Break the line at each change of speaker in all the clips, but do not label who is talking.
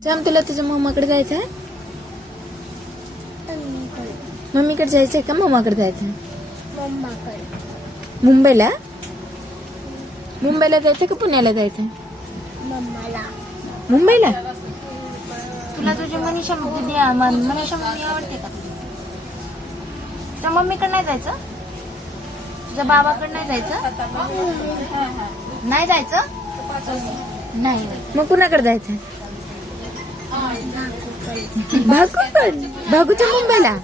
जाम तुला तुझ्या मम्माकडे जायचं आहे? मम्मीकडे जायचंय का मम्माकडे जायचंय?
मम्माकडे
मुंबईला? मुंबईला जायचं का पुण्याला जायचं
मम्माला
मुंबईला? तुला तुझी मनीषा दिदी आ- मन- मनीषा मम्मी आवडते का? त्या मम्मीकडे नाही जायचं? तुझ्या बाबाकडे नाही जायचं? नाही जायचं? नाही. मग कुणाकडे भागू पण. भागूच्या मुंबईला.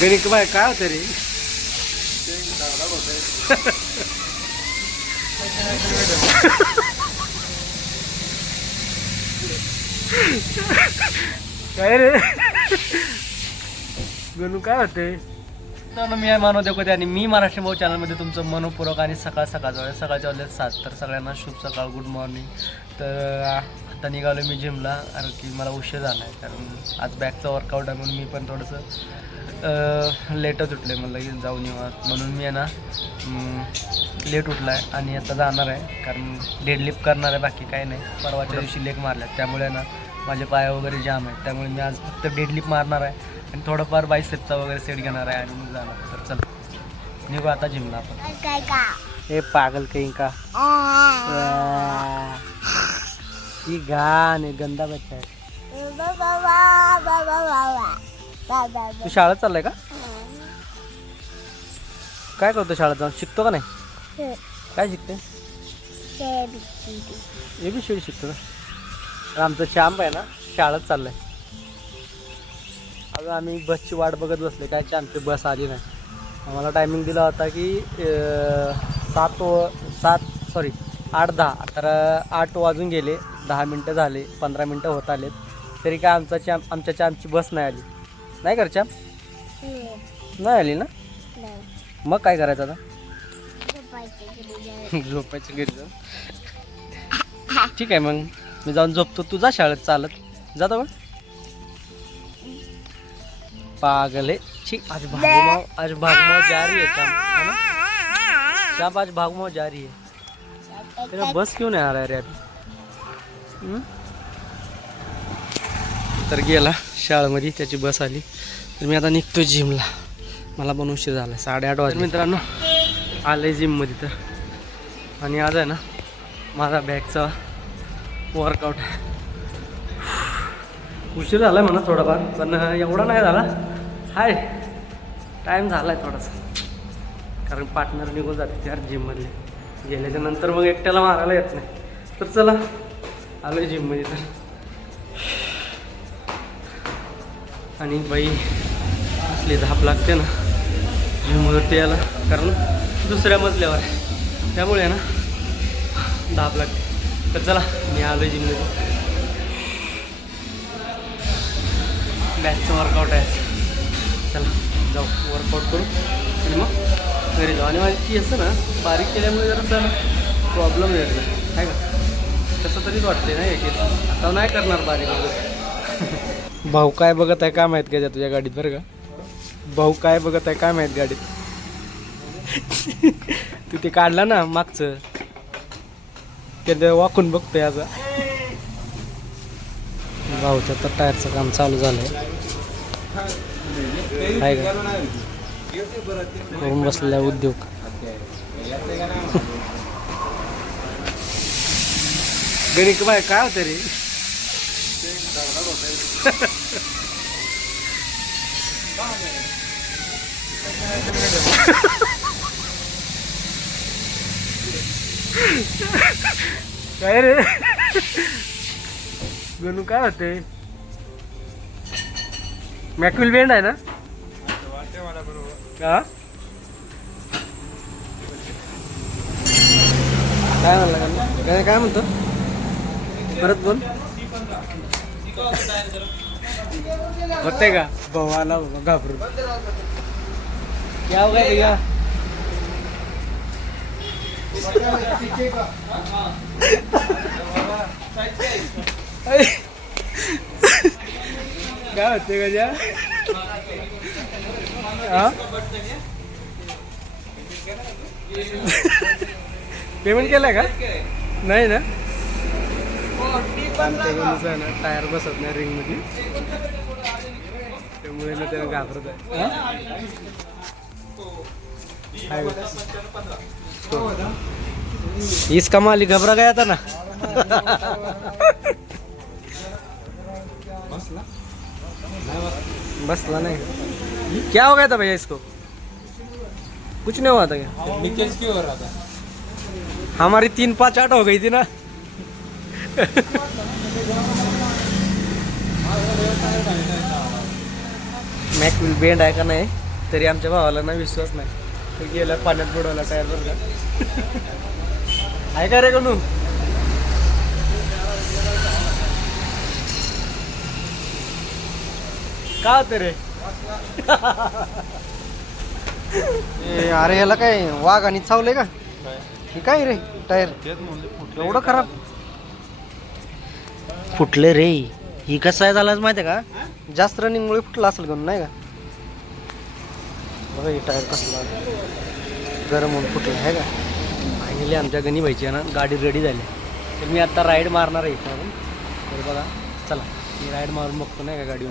गणित बाय काय होत रे काय रे? गणू काय होते? तर मी आहे मानव देवकोते आणि मी महाराष्ट्र भाऊ चॅनलमध्ये तुमचं मनपूर्वक आणि सकाळ सकाळ जवळ सकाळच्या वाजले सात. तर सगळ्यांना शुभ सकाळ गुड मॉर्निंग तर आता निघालो मी जिमला कारण की मला उशीर झाला आहे कारण आज बॅकचा वर्कआउट आहे म्हणून मी पण थोडंसं लेटच उठलं आहे म्हणलं की जाऊन येऊ म्हणून मी आहे ना लेट उठला आहे आणि आता जाणार आहे कारण डेडलिफ्ट करणार आहे बाकी काही नाही. परवाच्या दिवशी लेग मारल्या त्यामुळे ना माझे पाय वगैरे जाम आहेत. त्यामुळे मी आज फक्त डेडलिफ्ट मारणार आहे. आणि थोडंफार बायसेपचा वगैरे सेट घेणार आहे आणि मग जाणार तर चल निघू आता जिमला आपण. हे पागल काही का? ही घाण आहे गंदा बच्चा आहे. तू शाळेत चाललाय का? काय करतो शाळेत जाऊन? शिकतो का नाही? काय शिकते? ए बी शिडी शिकतो का? आमचं श्याम आहे ना शाळेत चाललंय. अजून आम्ही बसची वाट बघत बसले. काय आमची बस आली नाही. आम्हाला टायमिंग दिला होता की सात सात सॉरी आठ दहा. तर आठ वाजून गेले. दहा मिनटं झाले. पंधरा मिनटं होत आलेत. तरी काय आमचा चॅम आमच्या आमची बस नाही आली. नाही कर चॅम नाही आली ना? मग काय करायचं आता? झोपायचं घरी जाऊन. ठीक आहे मग. मी जाऊन झोपतो. तू जा शाळेत चालत. जातो मग. पागल आहे ठीक आज भागमाव आज भागमाव जारी है शाम है ना? शाम आज भागमाव जारी है। तेरा बस क्यों नहीं आ रहा है रे अभी? तर गेला शाळेमध्ये त्याची बस आली. तर मी आता निघतो जिमला. मला पण उशीर झाला साडेआठ वाजता मित्रांनो आलं जिममध्ये तर. आणि आज आहे ना माझा बॅगचा वर्कआउट उशीर झाला आहे म्हणा थोडाफार पण एवढा नाही झाला. हाय टाईम झाला आहे थोडासा. कारण पार्टनर निघून जाते त्यार जिममधले गेल्याच्यानंतर मग एकट्याला मारायला येत नाही. तर चला आलो जिममध्ये तर. आणि बाई असली धाप लागते ना जिमवरती यायला. कारण दुसऱ्या मजल्यावर आहे. त्यामुळे आहे ना धाप लागते. तर चला मी आलो जिममध्ये बॅचचं वर्कआउट आहे. चला जाऊ वर्कआउट करू. आणि मग घरी जाऊ. आणि माझी केस ना बारीक केल्यामुळे जरा प्रॉब्लेम येतो आहे का? तसं तरीच वाटते ना एक आता नाही करणार बारीक वगैरे. भाऊ काय बघत आहे काय माहीत का तुझ्या गाडीत बरं का? भाऊ काय बघत आहे काय माहीत गाडीत? तू ते काढला ना मागचं. ते वाकून बघतोय आता भाऊच्या तर टायरचं काम चालू झालं आहे का? करून बसलेला उद्योग. गणित बाय काय होतं रे? काय रे? गणू काय होते? मॅक्युल बेंड आहे ना? काय म्हणला काय काय म्हणतो? परत बोल. होते का? भाऊ बाबा घाबरून. या हो काय भैया काय होते गजा? हा? पेमेंट केलंय का? नाही ना? आमच्या ना टायर बसत नाही रिंगमध्ये त्यामुळे ना त्याला घाबरत आहे? इसका मालिक घबरा गया था ना. बसला? नहीं. क्या हो गया था भैया इसको? कुछ नहीं हुआ था क्या?
लीकेज क्यों हो रहा था
हमारी तीन पाँच आठ हो गई थी ना। मॅक विल बेंड आहे का नाही तरी आमच्या भावाला ना विश्वास नाही. तो गेला पाण्यात बुडवला टायर बरं का. आहे का रे गणू? का होतं रे?
ए, अरे याला काय वाघ आणि चावलंय का? हे काय रे टायर? एवढं खराब? फुटले रे. ही कसं आहे झालं माहिती आहे का? जास्त रनिंगमुळे फुटलं असेल घेऊन नाही का? बघा हे टायर कसला गरम होऊन फुटलं आहे का?
फायनली आमच्या गणी व्हायची आहे ना गाडी रेडी झाली. तर मी आता राईड मारणार आहे इथं तर बघा चला मी राईड मारून बघतो नाही का गाडीवर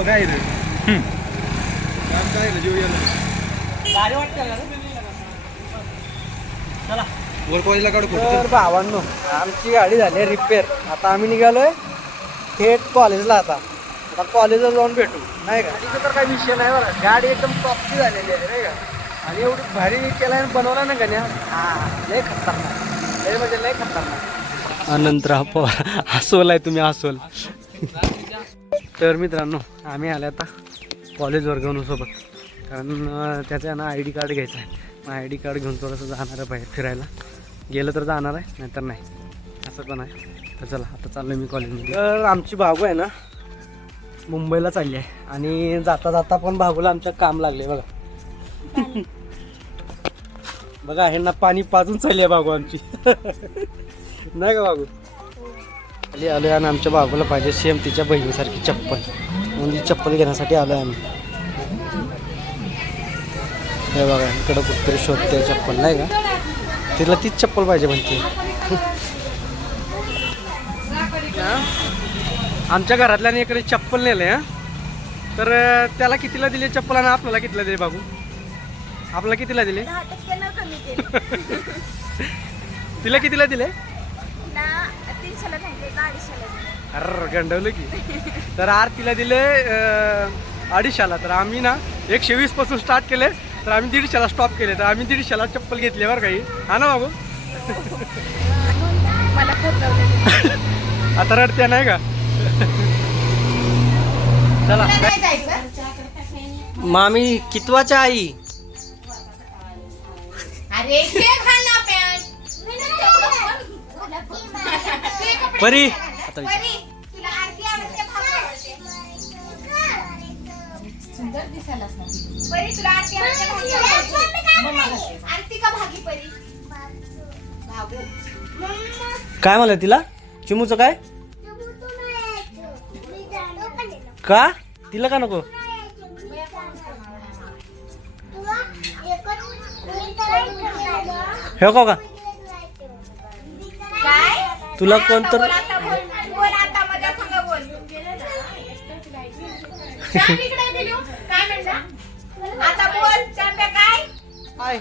येतो राईड मारून जायला. भारी वाटतं का रे? चला.
तर भावांनो आमची गाडी झाली रिपेअर आता आम्ही निघालोय थेट कॉलेजला आता. आता कॉलेजला जाऊन भेटू. नाही का? तिचं तर काही विषय नाही बरं. गाडी एकदम टॉपची झालेली आहे नाही का? आणि एवढी भारी केला आणि बनवला ना गण्या हा लय खतरनाक. लय म्हणजे लय खतरनाक.
अनंतराव पवार. हसवलाय तुम्ही हसवल. तर मित्रांनो आम्ही आले आता कॉलेज वर्गवणूसोबत कारण त्याचा त्याचं आहे ना आय डी कार्ड घ्यायचं आहे. मग आय डी कार्ड घेऊन थोडंसं जाणार आहे बाहेर फिरायला. गेलं तर जाणार आहे नाहीतर नाही. असं पण आहे. तर चला आता चाललो मी कॉलेजमध्ये तर आमची बागू आहे ना मुंबईला चालली आहे. आणि जाता जाता पण बागूला आमच्या काम लागले बघा. बघा ह्यांना ना पाणी पाजून चालली आहे बागू आमची. नाही का बाबू आली आलो आणि आमच्या बाबूला पाहिजे. सेम तिच्या बहिणीसारखी चप्पल. म्हणून ती चप्पल घेण्यासाठी आलो आम्ही. हे बघा इकडं कुठतरी शोधते चप्पल नाही का? तिला तीच चप्पल पाहिजे म्हणते? आमच्या घरातल्याने इकडे चप्पल नेले हा? तर त्याला कितीला दिले चप्पल आणि आपल्याला कितीला दिले बाबू? आपल्याला कितीला दिले? तिला कितीला दिले? अर गंडवलं की. तर आरतीला दिले अं, अडीचशेला. तर आम्ही ना एकशे वीसपासून स्टार्ट केले तर आम्ही दीडशेला स्टॉप केले. तर आम्ही दीडशेला चप्पल घेतली बरं काही हा. ना बाबू?
मला
आता रडते नाही का? चला.
नाही जायचं?
मामी कितवाच्या आई?
अरे ते घाल ना पॅन्ट ते कपडे
परी. आता.
परी, तुला आरती? सुंदर दिसायलाच परी तुला का भागी परी? भागू.
काय म्हणलं तिला? चिमूचं काय? का? तिला का नको? हे का
काय
तुला कोण तर
बोल आता बोल बोल आता माझ्या संग बोल चहा इकडे दिलू. काय म्हणला आता बोल चहा काय
हाय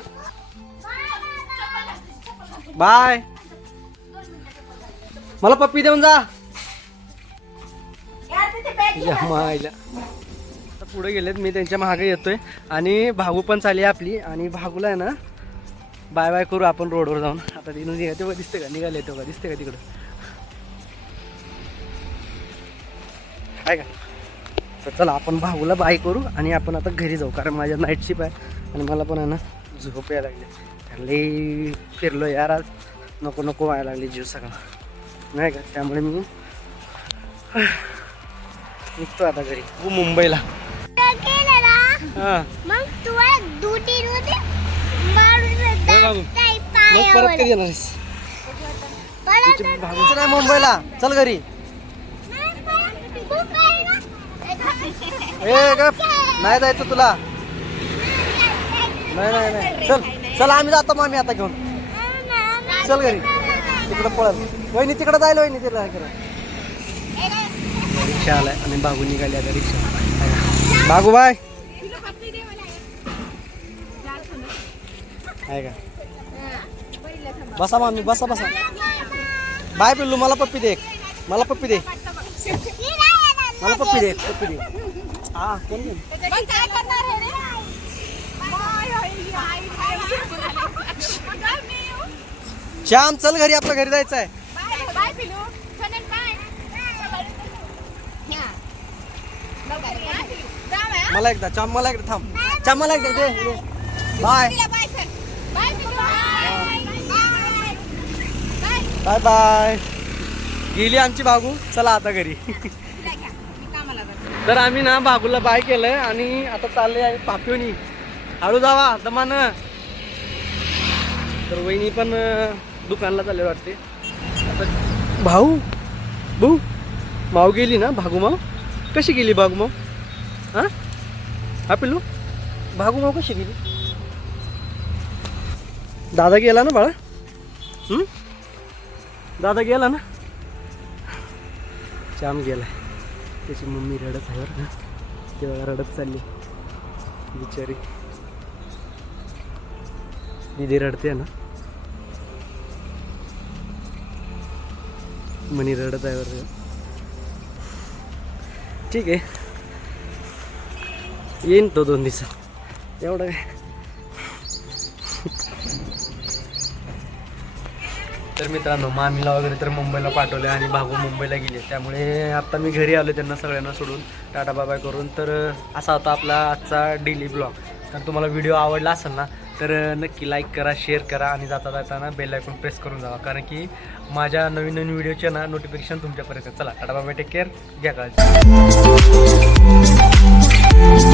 बाय. मला पप्पी देऊन जा. मायला. पुढे गेलेत मी त्यांच्या मागे येतोय. आणि भागू पण चालली आहे आपली. आणि भागूला आहे ना बाय बाय करू आपण रोडवर जाऊन. आता तिथून निघा तेव्हा दिसते का? निघाले तेव्हा दिसते का तिकडं? आहे का? तर चला आपण भाऊला बाय करू आणि आपण आता घरी जाऊ कारण माझ्या नाईट शिप आहे आणि मला पण आहे ना झोप यायला लागली. लई फिरलो यार आज. नको नको व्हायला लागली जीव सगळा. नाही का? त्यामुळे मी निघतो आता घरी. हो मुंबईला. हां.
मग
परत कधी येणार आहेस? नाही. मुंबईला. चल घरी. ए गप. नाही जायचं तुला. नाही नाही नाही. चल चल आम्ही जातो मग आम्ही आता घेऊन. चल घरी. तिकडं पळल वहिनी तिकडं जायला वहिनी तिला करा. रिक्षा आलाय आणि बागू निघाली आता रिक्षा. बागू बाय आहे का? बसा मामी बसा बसा. बाय पिल्लू मला पप्पी दे मला पप्पी दे. मला पप्पी दे पप्पी दे. हा कोण श्याम चल घरी आपल्या घरी जायचं आहे. मला एकदा चाम मला एकदा थांब. चाम मला एकदा दे. बाय. Bye bye. गेली आमची बागू चला आता घरी. तर आम्ही ना बागूला बाय केलंय आणि आता चालले आहे पापिवणी हळू जावा दमान. तर वहिनी पण दुकानला चालले वाटते. आता भाऊ भाऊ माऊ गेली ना भागू माऊ? कशी गेली भागू माऊ? हां? हा पिल्लू? भागू माऊ कशी गेली? दादा गेला ना बाळा? दादा गेला ना? श्याम गेलाय त्याची मम्मी रडत आहे बरं ना तेव्हा रडत चालली. बिचारी. दिदी रडते ना? मनी रडत आहे बरं ठीक आहे. येईन तो दोन दिवसात. एवढं काय? तर मित्रांनो मामीला वगैरे तर मुंबईला पाठवले आणि भागू मुंबईला गेले. त्यामुळे आत्ता मी घरी आलो त्यांना सगळ्यांना सोडून. टाटा बाबाय करून. तर असा होता आपला आजचा डेली ब्लॉग तर तुम्हाला व्हिडिओ आवडला असेल ना तर नक्की लाईक करा शेअर करा आणि जाता जाताना बेल आयकॉन प्रेस करून जावा. कारण की माझ्या नवीन नवीन व्हिडिओचे ना नोटिफिकेशन तुमच्यापर्यंत. चला टाटा बाय टेक केअर घ्या काळजी.